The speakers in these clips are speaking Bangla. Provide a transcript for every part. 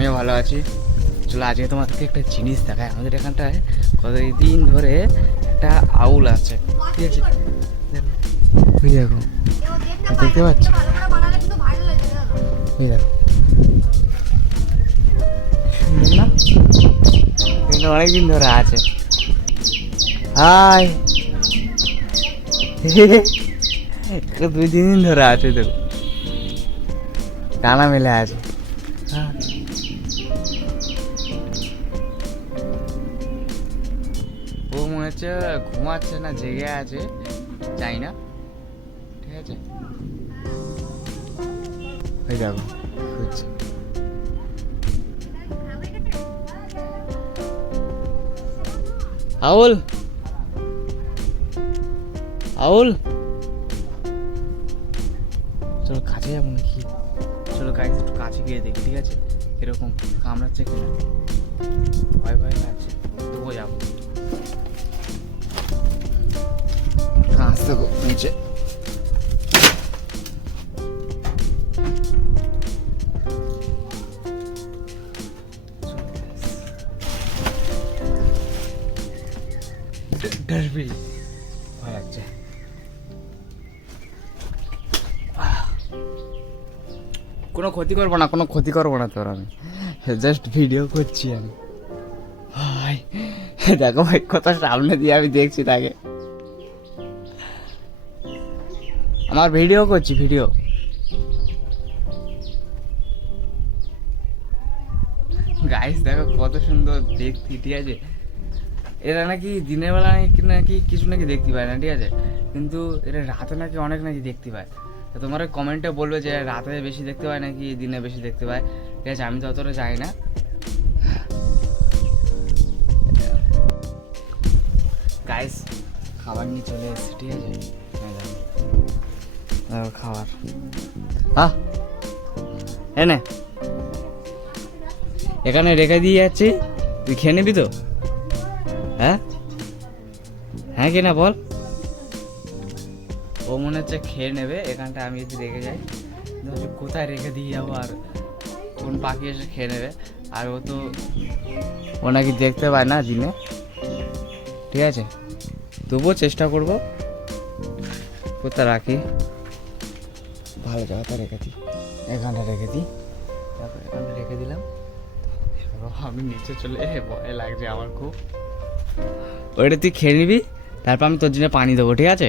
আমিও ভালো আছি। চলো আজকে তোমাদেরকে একটা জিনিস দেখায়। আমাদের এখানটায় কতদিন ধরে একটা আউল আছে, ঠিক আছে? ওই দেখো, দেখতে পাচ্ছ? ওই দেখো, না কিন্তু অনেকদিন ধরে আছে। হাই 2-3 দিন ধরে আছে, দেখো টানা মেলে আছে। ও মনে হচ্ছে ঘুমাচ্ছে না জেগে আছে, জানি না, ঠিক আছে? ওই দেখো খুঁজছে। আউল, আউল, চলো কাছে যাবো নাকি? চলো গাইজ একটু কাছে গিয়ে দেখি, ঠিক আছে? এরকম কামড়াচ্ছে কিনা, ভয় ভয় লাগছে, তবুও যাবো। আসতে গো নিচে। ডরবি, ভয় লাগছে। কোনো ক্ষতি করবো না, কোনো ক্ষতি করবো না তোর, আমি জাস্ট ভিডিও করছি আমি। ভাই দেখো ভাই, কত সামনে দিয়ে আমি দেখছি তাকে, আমার ভিডিও করছি, ভিডিও। গাইস দেখো কত সুন্দর দেখতে, ঠিক আছে? এরা নাকি দিনের বেলা নাকি কিছু নাকি দেখতে পায় না, ঠিক আছে? কিন্তু এরা রাতে নাকি অনেক নাকি দেখতে পায়। তো তোমার কমেন্টে বলবে যে রাতে বেশি দেখতে পায় নাকি দিনে বেশি দেখতে পায়, ঠিক আছে? আমি তো অতটা জানি না। গাইস খাবার নিয়ে চলে এসেছি, ঠিক আছে? খাবার এনে এখানে রেখে দিয়ে যাচ্ছি, তুই খেয়ে নিবি তো? হ্যাঁ হ্যাঁ কিনা বল। ও মনে হচ্ছে খেয়ে নেবে এখানটা, আমি যদি রেখে যাই কোথায় রেখে দিয়ে যাবো, আর কোন পাখি এসে খেয়ে নেবে। আর ও তো ও নাকি দেখতে পায় না দিনে, ঠিক আছে? তবুও চেষ্টা করবো কোথায় রাখি, ভালো জায়গাটা রেখে দিই, এখানটা রেখে দিই, তারপর এখানটা রেখে দিলাম। আমি নিচে চলে ভয় লাগছে আমার খুব। ওইটা তুই খেয়ে নিবি, তারপর আমি তোর জন্য পানি দেবো, ঠিক আছে?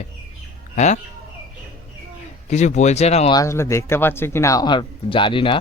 হ্যাঁ কিছু বলছে না, ও আসলে দেখতে পাচ্ছে কি না আমার জানি না।